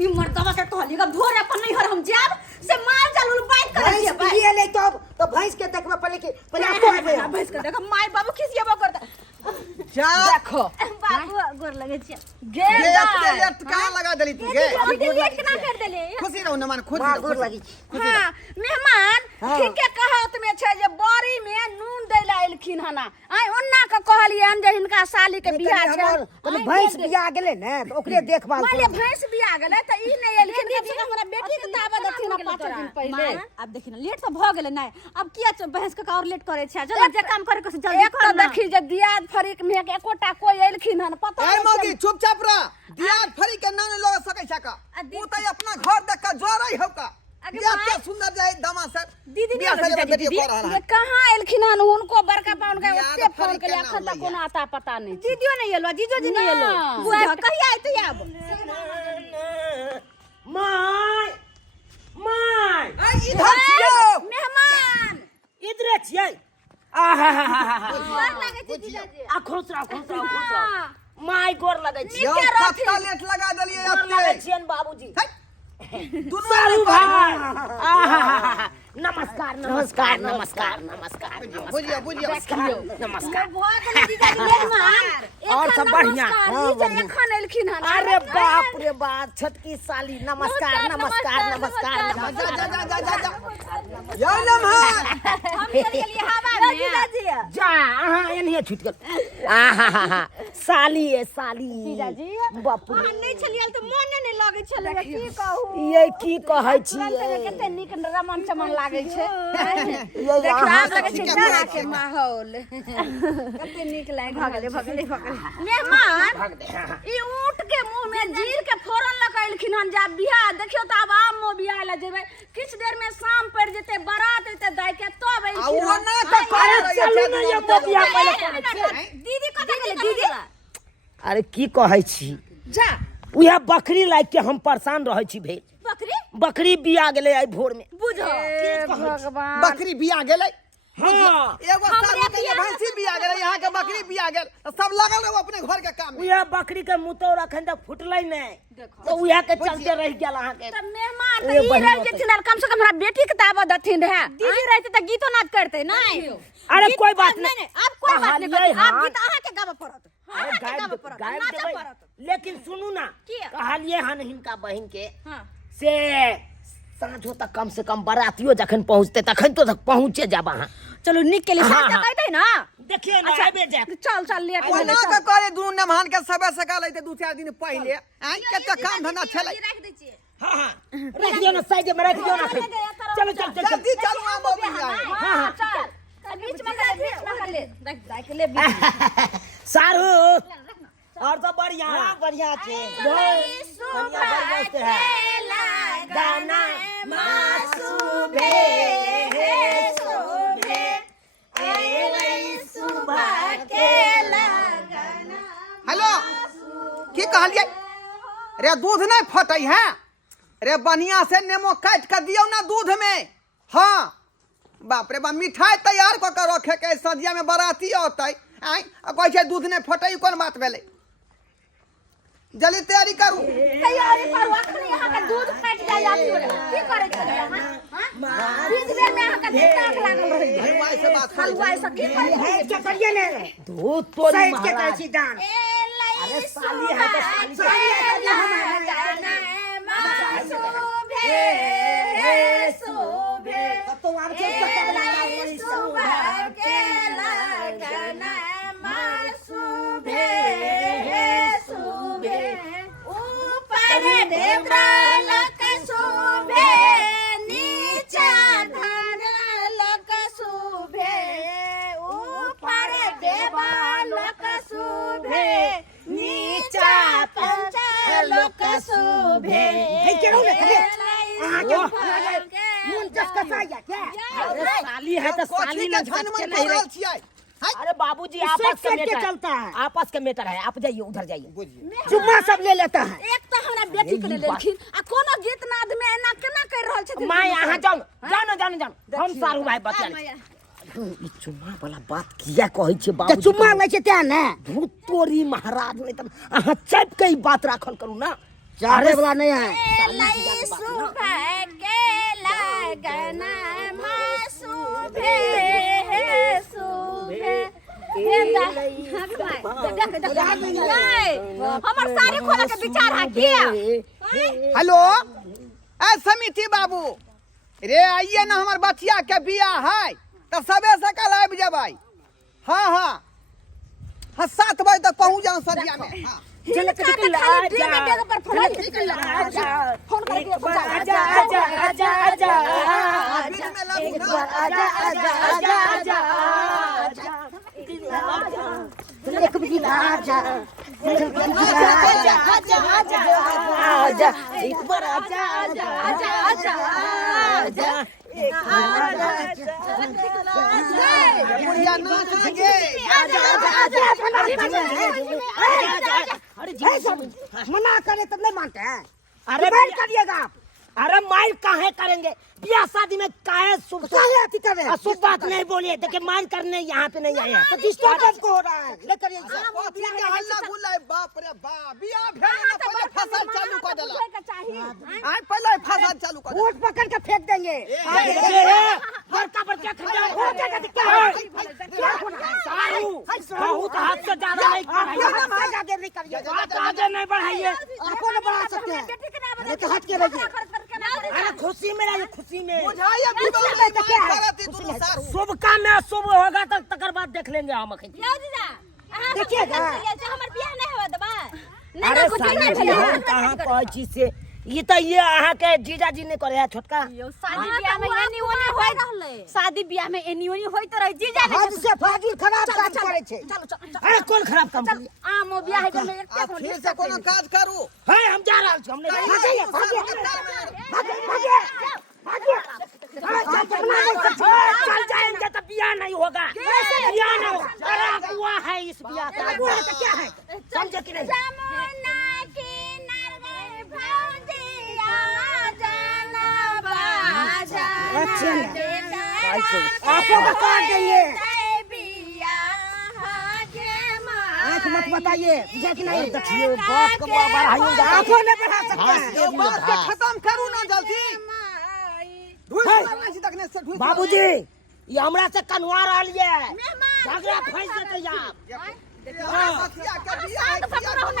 ई मर्दवा के कहलिएगा भोर अपन नहीं हर हम जाब से माल जालुल बात करे भैंस पिए ले तो भैंस के देखबे पहले आपको आबे भैंस के देखो माय बाबू खिसियाबो करता जा देखो बाबू गोर लगे छ गे लेट का लगा देली तू गे लेट केना कर देले खुशी रहू न मान खुद गोर लगी हां मेहमान ठीक है कहत में छै जे बड़ी में नून दैला एलखिन हना आइ ओन्ना के कहलिए हम जे हिनका साली के बियाह छै तो भैंस बियाह गेले ने तो ओकरे देखभाल माले भैंस बियाह गेले त ई नहीं एलखिन कम से कम हमरा बेटी के दावा देथिन 5 दिन पहले अब देखिन लेट तो भ गेले नै अब किया भैंस के और लेट करे छै जल्दी जे काम करे के जल्दी कर देखी जे दियाद फरीक में के एकोटा कोई एलखिन हन पता ए मौगी चुपचाप रह दियाद फरी के नाम लो सकै छ का तू त अपना घर देख के जोरई हो का क्या क्या सुंदर जाए दमा सर दीदी दीदी ये कहां एलखिन हन उनको बड़का पाउन के ओते फोन के लिए अखन तक कोनो आता पता नहीं दीदियो नहीं एलो जीजो जी नहीं एलो बुझा कहिया आइते अब माय इधर छियो मेहमान इधर छियै आहा गोर लगे छी जीजाजी आ खुश रहो माय गोर लगे छी यो कत्ता लेट लगा देलिए गोर लगे अते छियन बाबूजी दुनू सारू भाई आहा नमस्कार बुझियो नमस्कार बहुत जीजाजी मेहमान और सब बढ़िया जीजा एखन एलखिन हन अरे बाप रे बाप छटकी साली नमस्कार जा यो नमस्कार हम चल गेलिए हवा में जीजाजी जा अहाँ एनहिए छूट गेल आहा साली ए साली जीजाजी बाप रे हम नहीं छलियल त मोने नहीं लागे छले की कहू ये की कहै छियै कते नीक रमन चमन लागे छै ये देखा लगे छै जरा के माहौल कते नीक लागे भगले मेहमान ई ऊंट के मुंह में जीर के फोरन लगाइलखिन हन जा बियाह देखियो त अब आम मो बियाह ला जेबै किछ देर में शाम पड़ जेते बारात एते दाई के तब एलखिन वो ना त करे चलू न ये तो बियाह पहले करे छै दीदी कतै गेलै दीदी अरे की कहै छी जा उहे बकरी लाग के हम परेशान रहै छी भेल बकरी बिया गेलै आइ भोर में बुझो भगवान बकरी बिया गेलै हां एगो साल के भैंसी बिया गेलै यहां के बकरी बिया गेल सब लगल रहो अपने घर के काम में उहे बकरी के मुतौर अखन तक फुटलै नै तो उहे के चलते रह गेल अहाँ के त मेहमान त ई रह जेथिन कम से कम हमरा बेटी के दावा दथिन रहे दीदी रहते त गीतो नाच करते नहीं अरे कोई बात नहीं अब कोई बात नहीं आप गीत अहाँ के गावे पड़त लेकिन सुनू ना कहलिए हन हिनका बहिन के से साँझो तक कम से कम बरातियो जखन पहुंचते तखन तो तक पहुंचे जाब अहाँ चलो निक के लिए साथ कहते ना देखिए ना आबे जा चल लेट हो ले का करे दुनु नमहान के सबे सका लेते 2-4 दिन पहले आई कते काम धंधा छले रख दै छियै हां रख दियो ना साइड में रख दियो ना चलो जल्दी चल आम बाबू हां चल बीच में कर ले रख ले बीच सारू और सब बढ़िया छे बढ़िया बजते है गाना मासुबे सुबे ए सुबह के लगना हेलो की कहलिए रे दूध नहीं फटई है रे बढ़िया से नेमो काट के दियो ना दूध में हां बाप रे बा मिठाई तैयार क के रखे के सदिया में बराती होतै आई कहै छै दूध नहीं फटई कोन बात भेलै जल्दी तैयारी करू अखन यहां के दूध फट जाय आती की करे छै हां बीच बेर में यहां के ताक लागल रही हलवाई से बात कर हलवाई से की करे है क्या करिए ने दूध तोरी साइड के महाराज कैसी दान अरे साली है तो साली तो आप साली है तो साली न झटके नहीं रही। अरे बाबूजी आपस का मैटर चलता है, आपस का मैटर है। आप जाइए उधर जाइए, चुम्मा सब ले लेता है। एक तो हमरा बेटी के ले लेलखिन आ कोनो गीत नाद में एना केना कर रहल छथिन। मां यहां जाओ जाओ हम सारू भाई बतिया ई चुम्मा वाला बात किया कहै छै बाबू। त चुम्मा लै छै त ना भूत तोरी महाराज नै त अहाँ चुप के ई बात राखल करू ना। चाहने वाला नहीं है। लई सुबह के लगन सुबह हमर सारी खोला के विचार है किया। हेलो ए समिति बाबू, रे आइए ना हमार बचिया के बियाह है तो सबे से कल आबि जेबै। हाँ हाँ हाँ 7 बजे तक पहुँच जाओ सरिया में। हाँ। चल के फोन करके आजा आजा आजा आजा बीच में लगू ना। आजा आजा आजा आजा एक बजे आजा आजा आजा आजा आजा एक बार आजा आजा आजा आजा आजा बुढ़िया नाच लगे। अरे मना करे तब नहीं मानते हैं। अरे बैठ करिएगा आप। अरे माइल काहे करेंगे, ब्याह शादी में काहे शुभ अशुभ बात नहीं बोलिए। देखिए माइल करने यहाँ पे नहीं आए हैं तो डिस्टर्ब को हो रहा है। लेकर हल्ला गुल्ला बाप रे बाप, बियाह भेल ना पहले फसल चालू कर देला। आइ पहले फसल चालू कर। ऊँट पकड़ के फेंक देंगे। बड़का बड़का खंडा हो जाएगा तो क्या बहुत हाथ से ज्यादा नहीं करिए, आगे नहीं बढ़ाइए। आपको नहीं बढ़ा सकते हैं, तो हट के रहिए। अरे खुशी में रहिए, खुशी में। शुभ काम में शुभ होगा तो तकर बाद देख लेंगे हम। देखिएगा अरे कहाँ कोई चीज से ये तो ये अहाँ के जीजा जी ने करे है छोटका। शादी ब्याह में एनी ओनी होइत रहे जीजा ने हद से फाजिल खराब काम करे छे। अरे कौन खराब काम करे? आम ब्याह में एकटा फिर से कोनो काज करू। है हम जा रहल छी, हमने भागिए भागिए चल जाएंगे तो ब्याह नहीं होगा। ब्याह नहीं होगा। अरे हुआ है इस ब्याह का क्या है समझे कि नहीं? आपको बता देंगे, आँख मत बताइए। देखिए बात को बढ़ाइएगा, आँखों ने बढ़ा सकता है। बात के खत्म करू ना जल्दी। बाबूजी ये हमरा से कन्वा रही है, झगड़ा फंस जेते यार।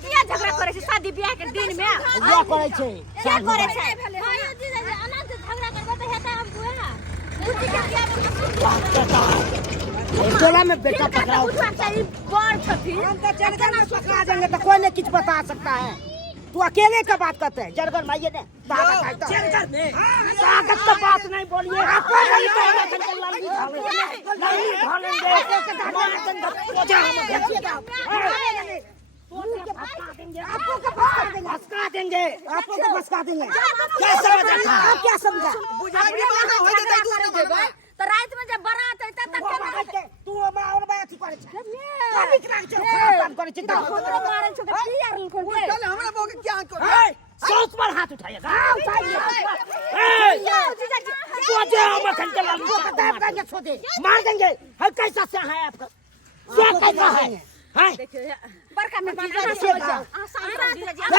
किया झगड़ा करे छै शादी ब्याह के दिन में? क्या करे छै? क्या करे छै? अनंत झगड़ा करबो त हेता हम बुआ बुद्धि के किया टोला में बेटा पकड़ाओ। चाहिए बड़ छथिन हम तो चल के ना पकड़ा देंगे तो कोई नहीं कुछ बता सकता है। तू अकेले का बात करते है जरगर माइये ने जरगर में ताकत का बात नहीं बोलिए। आपको नहीं कहना आपको फंसा देंगे। आपको फंसा देंगे। क्या समझा? आप क्या समझा? तो रात में जब बारात है तब तक तू और बात ही करे छ कभी काम करे छ तो मारे छ की यार लखन के चल हमरा बोके क्या करू? सोच पर हाथ उठाइएगा। उठाइए तो जे हम खंडे लाल को दाब देंगे, छोड़े मार देंगे। है कैसा से है आपका? क्या कैसा है? हां बड़का में क्या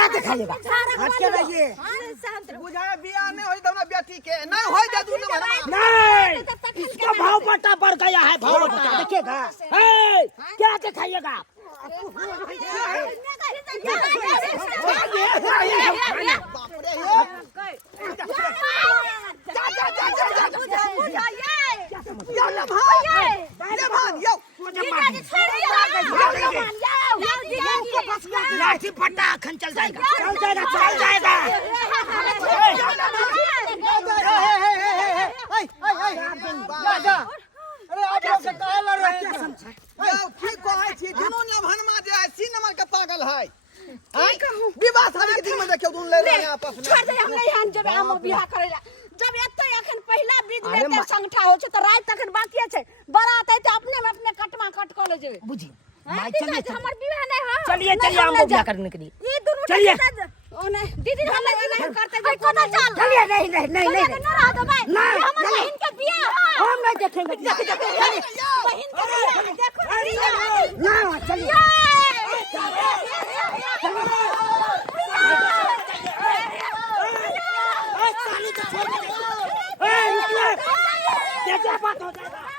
दिखाइएगा? हट के रहिए। बुझाए बियाह नहीं होई दवना बेटी के नहीं होई दे दूनो भरमा। नहीं इसका भाव बटा बढ़ गया है। भाव बटा देखिएगा। क्या दिखाइएगा? लाठी फटा खन चल जाएगा। चल जाएगा चल जाएगा। अरे आप लोग से काहे लड़ रहे हैं? ठीक कहै छी दुनो ने भनमा जे है सी नंबर के पागल है। विवाह शादी के दिन में देखियो दुन ले रहे आपस में। छोड़ दे हम नहीं हम जब हम बियाह करेला जब एते अखन पहला बीज में ते संगठा हो छ त रात तक बाकी छै। बारात है त अपने में अपने कटमा कट क ले जेबे। बुझी माय चलिए हमर बियाह नहीं है। चलिए चलिए हम बियाह करने के लिए ये दोनों चलिए। ओ नहीं दीदी हम नहीं करते जे कोना चल चलिए। नहीं नहीं नहीं नहीं ना रह दो भाई हमर बहन के बियाह है। हम नहीं देखेंगे। बहन के बियाह देखो ना चलिए। छोड़ दे। ए, रुकिए। क्या बात हो जाएगा?